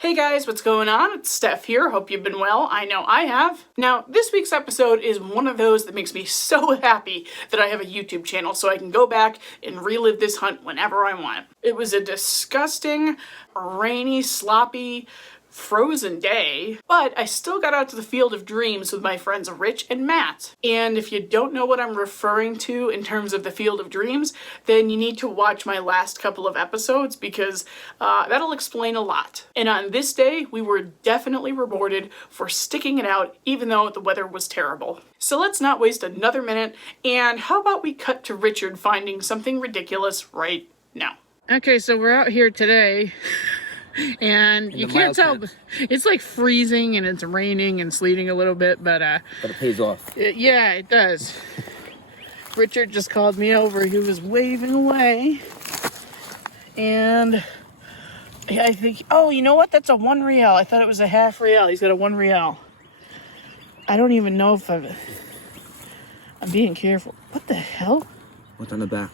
Hey guys, what's going on? It's Steph here. Hope you've been well. I know I have. Now, this week's episode is one of those that makes me so happy that I have a YouTube channel so I can go back and relive this hunt whenever I want. It was a disgusting, rainy, sloppy, frozen day, but I still got out to the Field of Dreams with my friends Rich and Matt. And if you don't know what I'm referring to in terms of the Field of Dreams, then you need to watch my last couple of episodes because that'll explain a lot. And on this day, we were definitely rewarded for sticking it out even though the weather was terrible. So let's not waste another minute, and how about we cut to Richard finding something ridiculous right now. Okay, so we're out here today. And you can't tell, but it's like freezing and it's raining and sleeting a little bit, but it pays off. Yeah, it does. Richard just called me over. He was waving away. And I think, oh, you know what? That's a 1 real. I thought it was a half real. He's got a 1 real. I don't even know if I'm being careful. What the hell? What's on the back?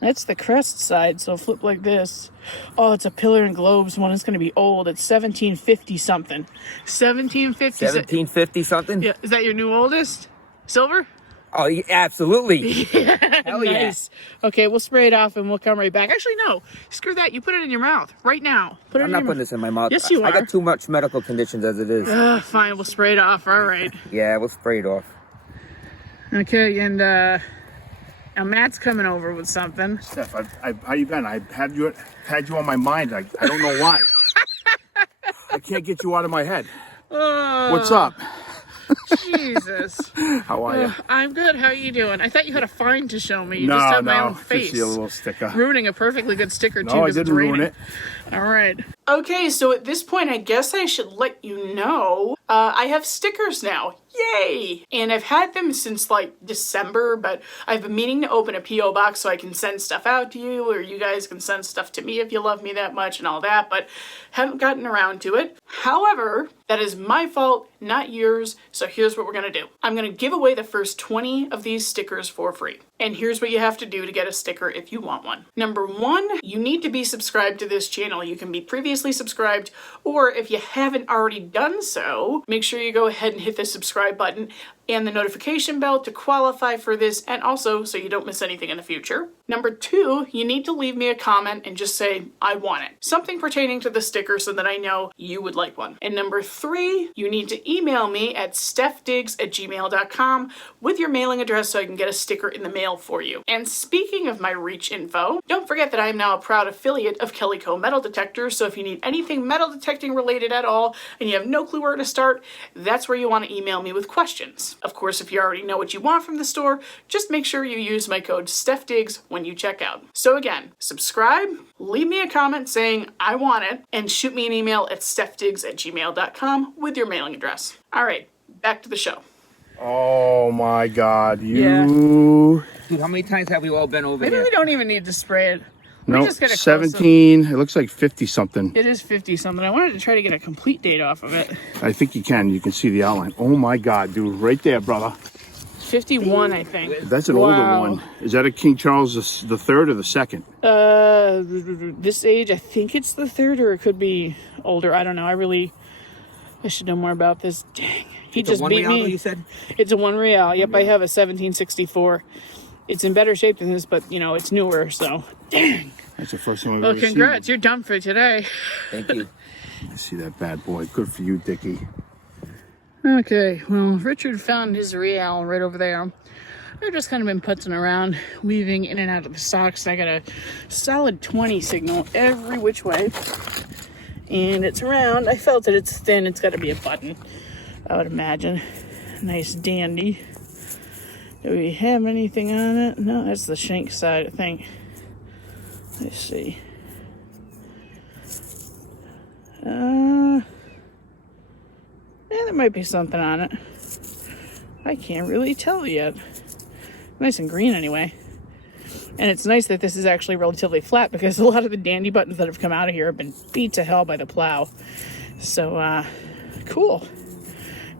That's the crest side, so flip like this. Oh, it's a Pillar and Globes one. It's going to be old. It's 1750 something. 1750. 1750 something? Yeah. Is that your new oldest? Silver? Oh, yeah, absolutely. Yeah, hell nice. Yeah. Okay, we'll spray it off and we'll come right back. Actually, no. Screw that. You put it in your mouth right now. I'm not putting this in my mouth. Yes, you are. I got too much medical conditions as it is. Fine, we'll spray it off. All right. Yeah, we'll spray it off. Okay, and now Matt's coming over with something. Steph, how you been? I've had you on my mind. I don't know why. I can't get you out of my head. What's up? Jesus. How are you? I'm good. How are you doing? I thought you had a fine to show me. You no, just have my no, own face. just see a little sticker. Ruining a perfectly good sticker, too, No, I because it's didn't raining. ruin it. All right. Okay, so at this point, I guess I should let you know I have stickers now. Yay! And I've had them since like December, but I've been meaning to open a P.O. box so I can send stuff out to you, or you guys can send stuff to me if you love me that much and all that, but haven't gotten around to it. However, that is my fault, not yours, so here's what we're gonna do. I'm gonna give away the first 20 of these stickers for free. And here's what you have to do to get a sticker if you want one. Number 1, you need to be subscribed to this channel. You can be previously subscribed, or if you haven't already done so, make sure you go ahead and hit the subscribe button and the notification bell to qualify for this, and also so you don't miss anything in the future. Number 2, you need to leave me a comment and just say, I want it. Something pertaining to the sticker so that I know you would like one. And number 3, you need to email me at stefdiggs@gmail.com with your mailing address so I can get a sticker in the mail for you. And speaking of my reach info, don't forget that I am now a proud affiliate of KELLYCO metal detectors, so if you need anything metal detecting related at all and you have no clue where to start, that's where you want to email me with questions. Of course, if you already know what you want from the store, just make sure you use my code STEFDIGGS when you check out. So again, subscribe, leave me a comment saying I want it, and shoot me an email at stefdiggs@gmail.com with your mailing address. All right, back to the show. Oh my God, Yeah. you. Dude, how many times have we all been over Maybe here? we don't even need to spray it. No, just get a 17. It looks like 50 something. It is 50 something. I wanted to try to get a complete date off of it. I think you can. You can see the outline. Oh my God, dude, right there, brother. 51, I think. That's an older one. Is that a King Charles the third or the second? This age, I think it's the 3rd, or it could be older. I don't know. I should know more about this. Dang. He just beat me. You said? It's a 1 real. Yep, I have a 1764. It's in better shape than this, but, you know, it's newer, so. Dang. That's the first time we've Well, ever seen congrats. it. You're done for today. Thank you. I see that bad boy. Good for you, Dickie. Okay, well, Richard found his real right over there. I've just kind of been putzing around, weaving in and out of the socks. I got a solid 20 signal every which way. And it's round. I felt that it's thin. It's got to be a button, I would imagine. Nice dandy. Do we have anything on it? No, that's the shank side, I think. Let's see. Yeah, there might be something on it. I can't really tell yet. Nice and green anyway. And it's nice that this is actually relatively flat because a lot of the dandy buttons that have come out of here have been beat to hell by the plow. So, cool.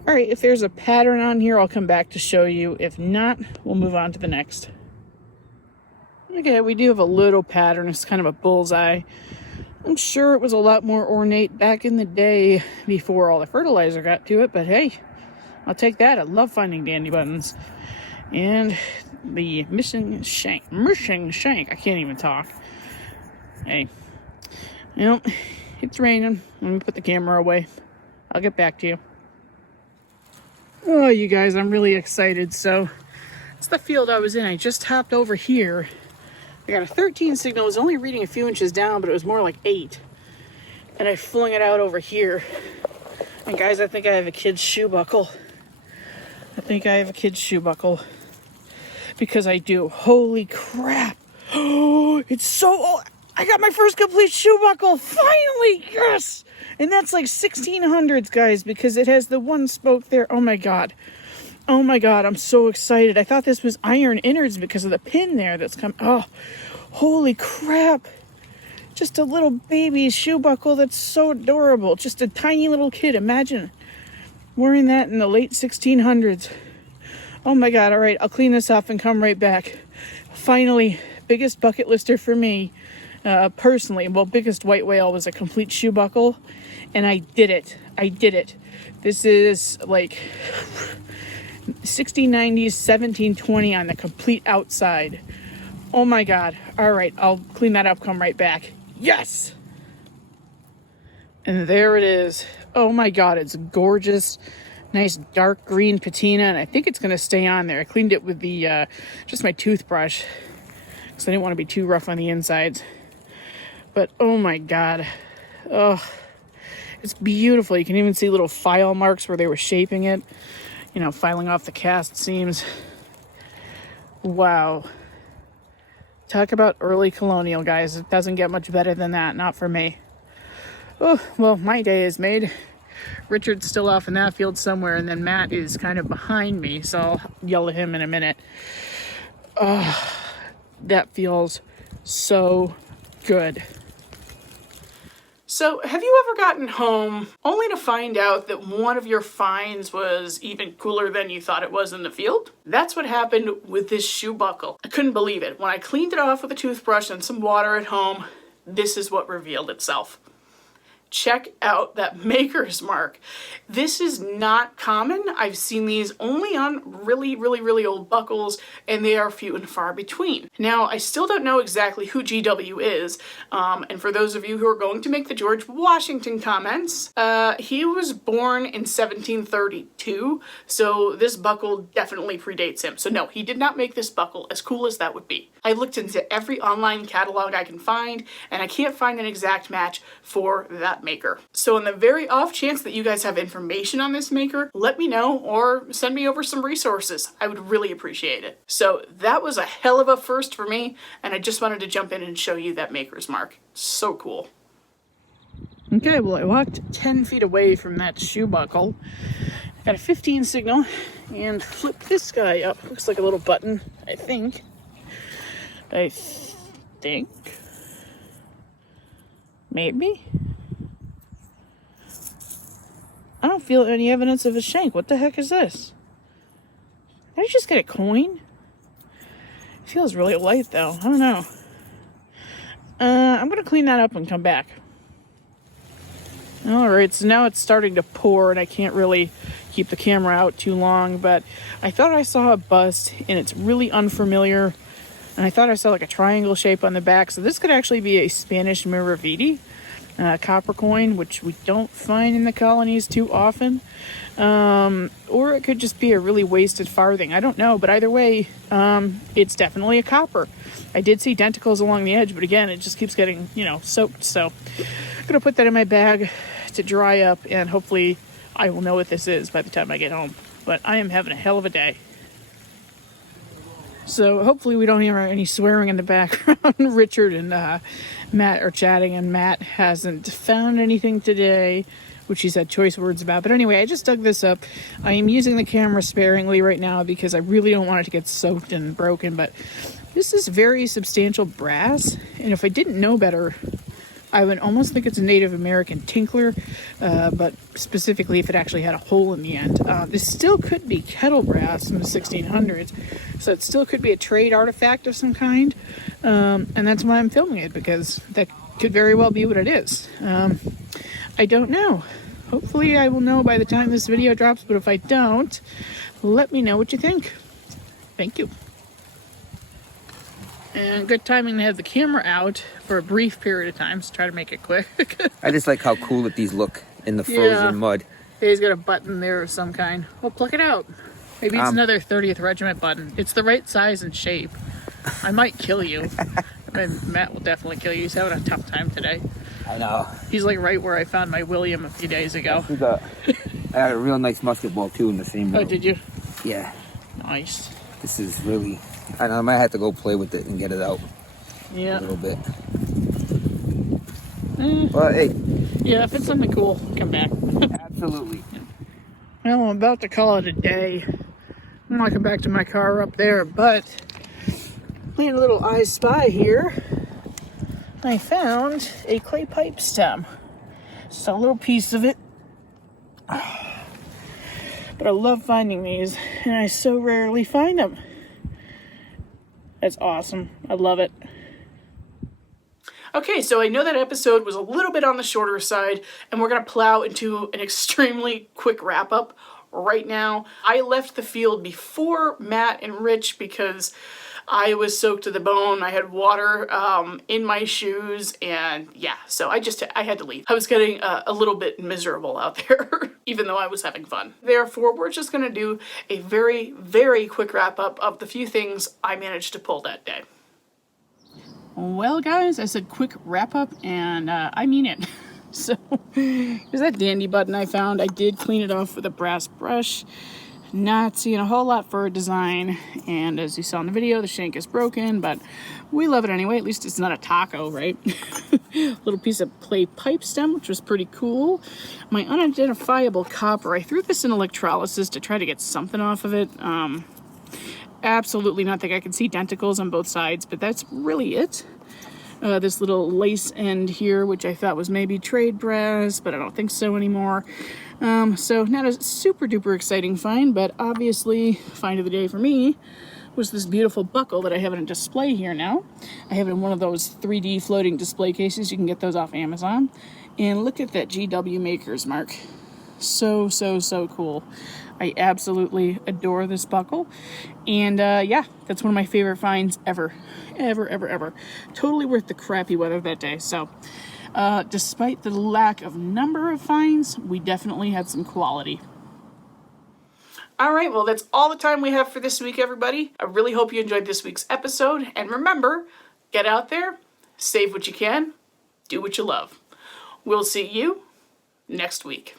All right, if there's a pattern on here, I'll come back to show you. If not, we'll move on to the next. Okay, we do have a little pattern. It's kind of a bullseye. I'm sure it was a lot more ornate back in the day before all the fertilizer got to it, but hey, I'll take that. I love finding dandy buttons. And the missing shank. I can't even talk. Hey, you know, it's raining. Let me put the camera away. I'll get back to you. Oh, you guys, I'm really excited. So, it's the field I was in. I just hopped over here. I got a 13 signal. It was only reading a few inches down, but it was more like 8. And I flung it out over here. And guys, I think I have a kid's shoe buckle. Because I do. Holy crap. Oh, it's so... Oh, I got my first complete shoe buckle. Finally, yes! And that's like 1600s, guys, because it has the one spoke there. Oh my god. Oh my god, I'm so excited. I thought this was iron innards because of the pin there that's come. Oh, holy crap. Just a little baby shoe buckle that's so adorable. Just a tiny little kid. Imagine wearing that in the late 1600s. Oh my god, all right, I'll clean this off and come right back. Finally, biggest bucket lister for me, personally. Well, biggest white whale was a complete shoe buckle, and I did it. This is like 1690s, 1720 on the complete outside. Oh my god. All right, I'll clean that up, come right back. Yes! And there it is. Oh my god, it's gorgeous. Nice dark green patina, and I think it's going to stay on there. I cleaned it with the just my toothbrush because I didn't want to be too rough on the insides. But oh my god. Oh, it's beautiful. You can even see little file marks where they were shaping it. You know, filing off the cast seams. Wow. Talk about early colonial, guys. It doesn't get much better than that. Not for me. Oh, well, my day is made. Richard's still off in that field somewhere, and then Matt is kind of behind me, so I'll yell at him in a minute. Oh, that feels so good. So, have you ever gotten home only to find out that one of your finds was even cooler than you thought it was in the field? That's what happened with this shoe buckle. I couldn't believe it. When I cleaned it off with a toothbrush and some water at home, this is what revealed itself. Check out that maker's mark. This is not common. I've seen these only on really old buckles, and they are few and far between. Now, I still don't know exactly who GW is, and for those of you who are going to make the George Washington comments, he was born in 1732, so this buckle definitely predates him. So no, he did not make this buckle, as cool as that would be. I looked into every online catalog I can find, and I can't find an exact match for that maker. So in the very off chance that you guys have information on this maker, let me know or send me over some resources. I would really appreciate it. So that was a hell of a first for me, and I just wanted to jump in and show you that maker's mark. So cool. Okay, well, I walked 10 feet away from that shoe buckle. Got a 15 signal and flipped this guy up. Looks like a little button, I think. Maybe? I don't feel any evidence of a shank. What the heck is this? Did I just get a coin? It feels really light though. I don't know. I'm gonna clean that up and come back. Alright, so now it's starting to pour and I can't really keep the camera out too long, but I thought I saw a bust and it's really unfamiliar. And I thought I saw like a triangle shape on the back. So this could actually be a Spanish Miravidi copper coin, which we don't find in the colonies too often. Or it could just be a really wasted farthing. I don't know, but either way, it's definitely a copper. I did see denticles along the edge, but again, it just keeps getting, soaked. So I'm going to put that in my bag to dry up, and hopefully I will know what this is by the time I get home. But I am having a hell of a day. So hopefully we don't hear any swearing in the background. Richard and Matt are chatting, and Matt hasn't found anything today, which he's had choice words about. But anyway, I just dug this up. I am using the camera sparingly right now because I really don't want it to get soaked and broken. But this is very substantial brass, and if I didn't know better, I would almost think it's a Native American tinkler, but specifically if it actually had a hole in the end. This still could be kettle brass in the 1600s, so it still could be a trade artifact of some kind, and that's why I'm filming it, because that could very well be what it is. I don't know. Hopefully I will know by the time this video drops, but if I don't, let me know what you think. Thank you. And good timing to have the camera out for a brief period of time, so try to make it quick. I just like how cool that these look in the frozen Yeah. mud. He's got a button there of some kind. Well, pluck it out. Maybe it's another 30th Regiment button. It's the right size and shape. I might kill you. And Matt will definitely kill you. He's having a tough time today. I know. He's like right where I found my William a few days ago. I had a real nice musket ball too in the same room. Oh, did you? Yeah. Nice. This is really, I might have to go play with it and get it out Yeah. a little bit. Eh, But hey, yeah, if it's something cool, come back. absolutely. Well, I'm about to call it a day. I'm gonna come back to my car up there, but playing a little I Spy here, I found a clay pipe stem. Just a little piece of it. But I love finding these, and I so rarely find them. That's awesome. I love it. Okay, so I know that episode was a little bit on the shorter side, and we're going to plow into an extremely quick wrap-up right now. I left the field before Matt and Rich because I was soaked to the bone. I had water in my shoes, and yeah, so I had to leave. I was getting a little bit miserable out there, even though I was having fun. Therefore, we're just going to do a very, very quick wrap-up of the few things I managed to pull that day. Well, guys, I said quick wrap-up, and I mean it. So, here's that dandy button I found. I did clean it off with a brass brush. Not seeing a whole lot for a design, and as you saw in the video, the shank is broken, but we love it anyway. At least it's not a taco, right? Little piece of clay pipe stem, which was pretty cool. My unidentifiable copper, I threw this in electrolysis to try to get something off of it. Absolutely nothing. I can see denticles on both sides, but that's really it. This little lace end here, which I thought was maybe trade brass, but I don't think so anymore. So not a super duper exciting find, but obviously find of the day for me was this beautiful buckle that I have in a display here now. I have it in one of those 3D floating display cases. You can get those off Amazon. And look at that GW Maker's mark. So, so, so cool. I absolutely adore this buckle. And yeah, that's one of my favorite finds ever. Ever. Totally worth the crappy weather that day. So despite the lack of number of finds, we definitely had some quality. All right, well, that's all the time we have for this week, everybody. I really hope you enjoyed this week's episode. And remember, get out there, save what you can, do what you love. We'll see you next week.